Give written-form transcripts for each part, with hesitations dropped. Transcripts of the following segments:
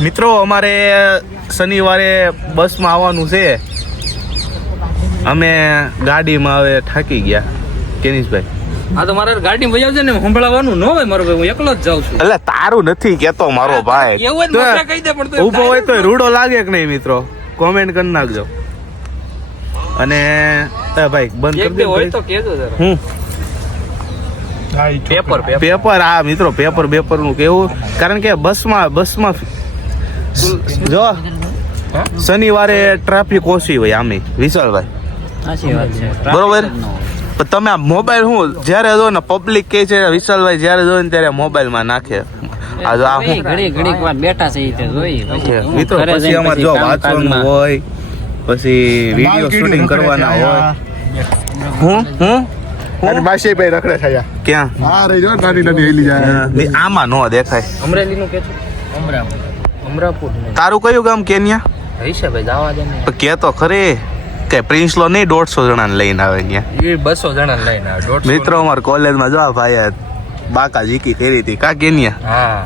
મિત્રો અમારે શનિવારે બસમાં આવવાનું છે. અમે ગાડીમાં હવે થાકી ગયા. કેનીશભાઈ આ તો મારે ગાડી વજાવ છે ને સંભળાવવાનું ન હોય મારો ભાઈ, હું એકલો જ જાઉં છું. એટલે તારું નથી કેતો મારો ભાઈ. એવું જ મોટા કહી દે પણ ઉભો હોય તો રૂડો લાગે કે નહીં મિત્રો કોમેન્ટ કરી નાખજો. અને ભાઈ બંધ કરી દે હોય તો કહેજો જરા. પેપર આ મિત્રો પેપર નું કેવું, કારણ કે બસમાં જો શનિવારે ટ્રાફિક ઓછી હોય. આમે વિશાલભાઈ બરોબર, તમે આ મોબાઈલ હું જયારે જો ને પબ્લિક કે છે વિશાલભાઈ જયારે જો ને ત્યારે મોબાઈલ માં નાખે. આ જો આ ઘડીક વાર બેઠા છે તે જોઈ મિત્રો પછી અમારે જો વાંચવાનું હોય, પછી વિડિયો શૂટિંગ કરવાના હોય. અરે માસી ભાઈ રખડે થયા ક્યાં હા રહી જો નાની નાની હેલી જાય. આમાં નો દેખાય. અમરેલી નું કે છે અમરાપુર. તારું કયું ગામ કેન્યા? હૈશે ભાઈ જવા દે ને. કે તો ખરી કે પ્રિન્સ લો નહીં 150 જણાને લઈને આવે ત્યાં. એ 200 જણાને લઈને આવે. 150 મિત્રો અમાર કોલેજમાં જો ભાઈ બાકા જીકી કરી હતી કા કેન્યા. હા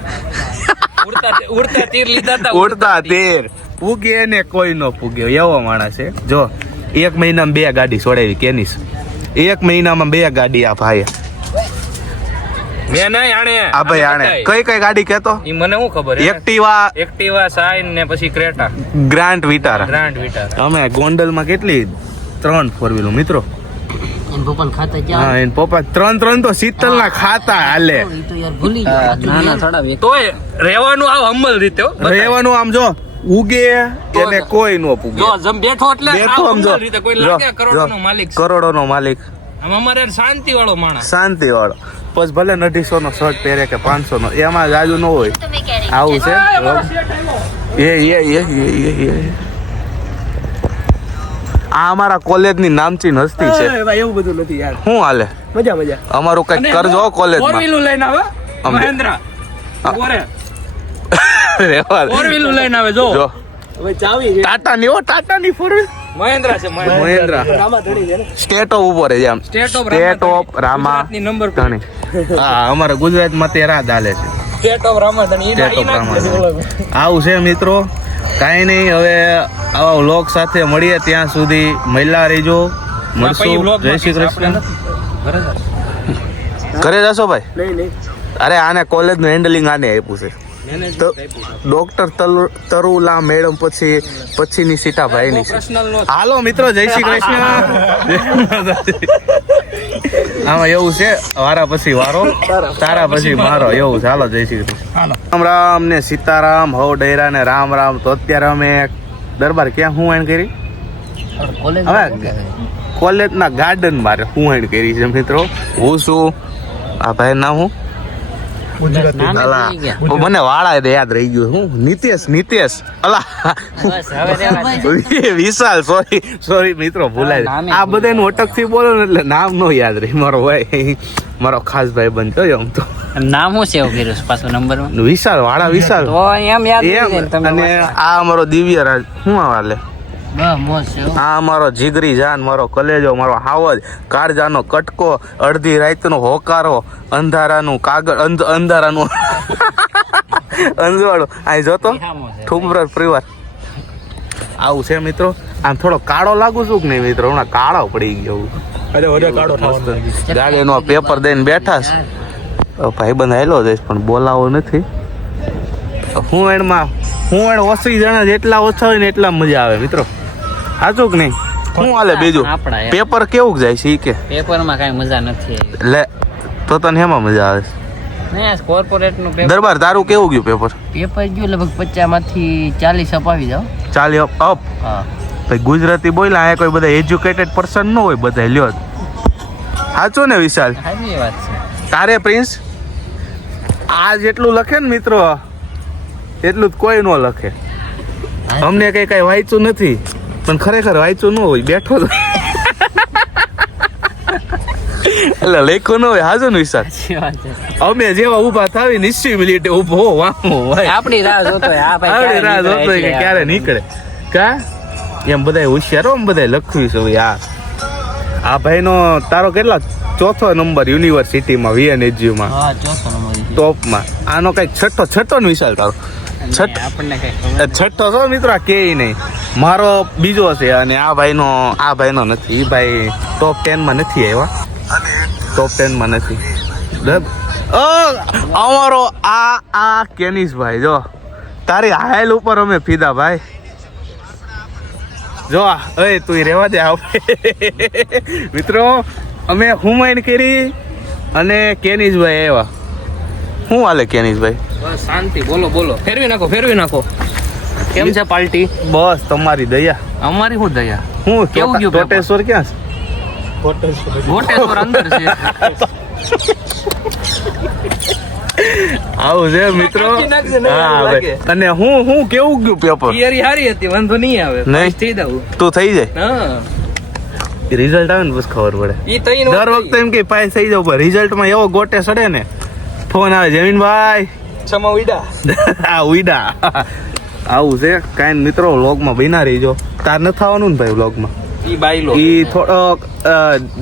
ઉડતા તીર લીધા હતા. ઉડતા તીર પૂગે ને કોઈ નો પૂગે એવો માણસ છે. જો 1 મહિનામાં 2 ગાડી છોડાવી કેનીસ. 1 મહિનામાં 2 ગાડી આ ભાઈ. મેં નહીં આણે આ ભાઈ આણે કઈ ગાડી કેતો? ઈ મને શું ખબર. એક્ટિવા સાઇન ને પછી ક્રેટા ગ્રાન્ડ વિટારા. અમે ગોંડલમાં કેટલી 3 4 વ્હીલર મિત્રો. એન પપ્પા ખાતા હા એન પપ્પા 3 તો શીતલ ના ખાતા હાલે. ઈ તો યાર ભૂલી ગયા. નાના થોડા તોય રહેવાનું આ હમલ રીતે હો. રહેવાનું આમ જો ઉગે એને કોઈ નો પૂગે. જો જમ બેઠો એટલે બેઠો આ સમજો હમલ રીતે કોઈ લાગે કરોડોનો માલિક. કરોડોનો માલિક. આમ અમારે શાંતિ વાળો માણસ. શાંતિ વાળો. પછી ભલે 250 નો શર્ટ પહેરે કે 500 નો, એમાં જાજુ ન હોય. આવું છે આ અમારા કોલેજ ની નામચીન હસ્તી છે. એવું બધું નથી યાર. શું હાલે? મજા અમારું કઈક કરજો કોલેજ માં. લઈને આવે મહેન્દ્રા ઓરે રેવા ફોર વ્હીલ લઈને આવે. જો હવે ચાવી છે ટાટા ની ફોર વ્હીલ મહેન્દ્રા છે. મહેન્દ્રા રામા ધણી છે ને. સ્ટેટ ઓફ ઉપર છે આમ. સ્ટેટ ઓફ રામા ની નંબર ધણી. હા અમારા ગુજરાતમાં તે રાત હાલે છે. સ્ટેટ ઓફ રામા ધણી. સ્ટેટ ઓફ રામા ધણી. આવું છે મિત્રો. કાંઈ નહીં, હવે આવા વ્લોગ સાથે મળીએ. ત્યાં સુધી મહિલા રહેજો. મળશું. જય શ્રી કૃષ્ણ. ઘરે જશો ભાઈ? નહીં અરે આને કોલેજ નું હેન્ડલિંગ આને આપ્યું છે. ડોક્ટર તરુલા મેડમ પછીની સીટા ભાઈ ની. હાલો મિત્રો જય શ્રી કૃષ્ણ. આમાં એવું છે વારા પછી વારો, તારા પછી મારો, એવું છે. હાલો જય શ્રી કૃષ્ણ. રામ રામ ને સીતારામ, હવ ડેરા ને રામ રામ. તો અત્યારે અમે દરબાર ક્યાં હું એણ કરી? હવે કોલેજ ના ગાર્ડન મારે હું એણ કરી છે મિત્રો. હું શું આ ભાઈ ના હું મને વાળા યાદ રહી ગયું. હું નિતેશ અલા વિશાલ સોરી મિત્રો ભૂલાય. આ બધા નું અટક થી બોલો ને એટલે નામ નો યાદ રહી. મારો ભાઈ મારો ખાસ ભાઈ બનતો આમ તો નામ હું સેવ કર્યું પાછો નંબર વિશાલ વાળા વિશાલ. તો એમ યાદ અને આ અમારો દિવ્યરાજ શું હાલે. હા આ મારો જીગરી જાન, મારો કલેજો, મારો હાવજ, કાળજાનો કટકો, અડધી રાતનો હોકારો, અંધારાનું કાગળ, અંધારાનું અંજવાળું. આ જોતો ઠુમર પરિવાર. આવું છે મિત્રો. આમ થોડો કાળો લાગુ છું કે નહીં મિત્રો? હમણાં કાળો પડી ગયો. ગાડીનો પેપર દઈને બેઠા છે. ભાઈ બંધ હેલો જઈશ પણ બોલાવો નથી. હું ઓછી જણા જેટલા ઓછા હોય ને એટલા મજા આવે મિત્રો. સાચું કે નહીં? શું હાલે બીજું? પેપર કેવું જાય છે? કે પેપર માં કઈ મજા નથી. લે તો તને હેમાં મજા આવે છે? કોર્પોરેટ નું પેપર. દરબાર તારું કેવું ગયું પેપર? પેપર ગયું લગભગ 50 માંથી 40 અપાવી જાવ. 40 અપ. હા ભાઈ ગુજરાતી બોલ્યા આ કોઈ બધા એજ્યુકેટેડ પર્સન ન હોય બધા લ્યો. સાચું ને વિશાલ? સાચી વાત છે. તારે પ્રિન્સ આ જેટલું લખે ને મિત્રો એટલું જ કોઈ ન લખે. અમને કઈ વાંચ્યું નથી પણ ખરેખર વાંચ્યું ન હોય, બેઠો એટલે લેખો ન હોય. હાજો ને વિશાલ? અમે જેવા ઉભા થાવી 20 મિનિટે ઉભો આપણી રાહ જોતો કે ક્યારે નીકળે કા એમ બધા હોશિયારો બધા લખવી છે. આ ભાઈ નો તારો કેટલા 4થો નંબર યુનિવર્સિટીમાં VNHU માં ટોપમાં. આનો કઈક છઠ્ઠો ને વિશાલ તારો છઠ આપણને કઈ ખબર છઠ્ઠો છો મિત્રો આ કે નહીં મારો બીજો છે અને આ ભાઈનો નથી એ ભાઈ ટોપ 10 માં નથી આવ્યા ટોપ 10 માં નથી અમારો આ કેનિશભાઈ જો તારી હાઈલ ઉપર અમે ફીદા ભાઈ જો એ તું રેવા દે મિત્રો અમે હુમાઈન કરી અને કેનિશભાઈ આવ્યા શું હાલે કેનિશભાઈ બસ શાંતિ બોલો ફેરવી નાખો કેમ છે પાર્ટી બસ તમારી દયા અમારી શું દયા હું કેવું ગયું પેપર? ટોટેશ્વર ક્યાં છે ગોટેશ્વર અંદર છે આવું છે મિત્રો કાઢી નાખજે, નહીં હા એવું ભાઈ. લાગે. અને હું કેવું ગયું પેપર થિયરી સારી હતી વાંધો નહીં આવે નહીં. પાસ થઈ દઉં તું થઈ જાય હા રિઝલ્ટ આવે ને બસ ખબર પડે ઈ તઈ દર વખતે એમ કે પાસ થઈ જાવ પણ રિઝલ્ટમાં એવો ગોટે સડે ને ફોન આવે જમીનભાઈ સમા ઉડા આ ઉઈડા આવું છે કાંઈ નઈ મિત્રો વ્લોગમાં બના રહીજો તાર નથી થવાનું ને ભાઈ વ્લોગમાં ઈ બાઈલો ઈ થોડોક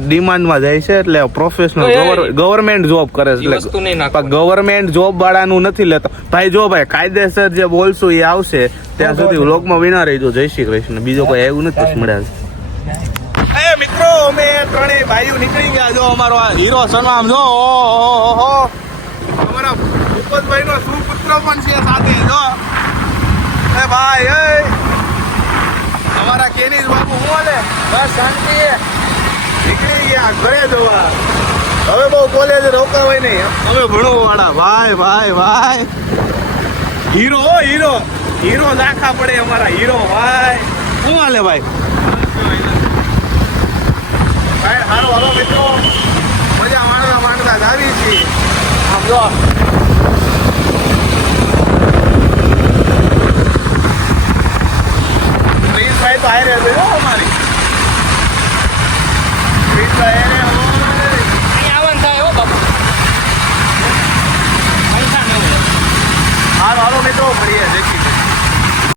ડિમાન્ડમાં જાય છે એટલે પ્રોફેશનલ ઓય. ગવર્મેન્ટ જોબ કરે છે ઈ વસ્તુ નહીં નાખવાની. ગવર્મેન્ટ જોબ વાળાનું નથી લેતો ભાઈ જો ભાઈ કાયદેસર જે બોલશું એ આવશે ત્યાં સુધી વ્લોગમાં વિના રહીજો જય શ્રી કૃષ્ણ બીજો કોઈ આવ્યું નથી પછી મળ્યા એ મિત્રો અમે ત્રણેય ભાઈઓ નીકળી ગયા જો અમારો આ હીરો સનમ જો ઓહો અમારા ભૂપતભાઈ નો સુપુત્ર પણ છે સાથે જો એ ભાઈ એ અમારા કેનીશ બાબુ હું હાલે બસ શાંતિ નીકળી ગયા ઘરે જવા હવે બહુ કોલેજ રોકાવાય નહીં અમે ભણવા વાળા ભાઈ હીરો હીરો દાખા પડે અમારા હીરો ભાઈ શું હાલે ભાઈ હાલો મિત્રો મજા માંડતા જ આવી છીએ આમ જો પ્રિન્સભાઈ તો હારે છે હો અમારી પ્રિન્સભાઈ હારે અહીં આવવાનું થાય હો બાપુ પૈસા નહીં હાલો મિત્રો મળીએ દેખી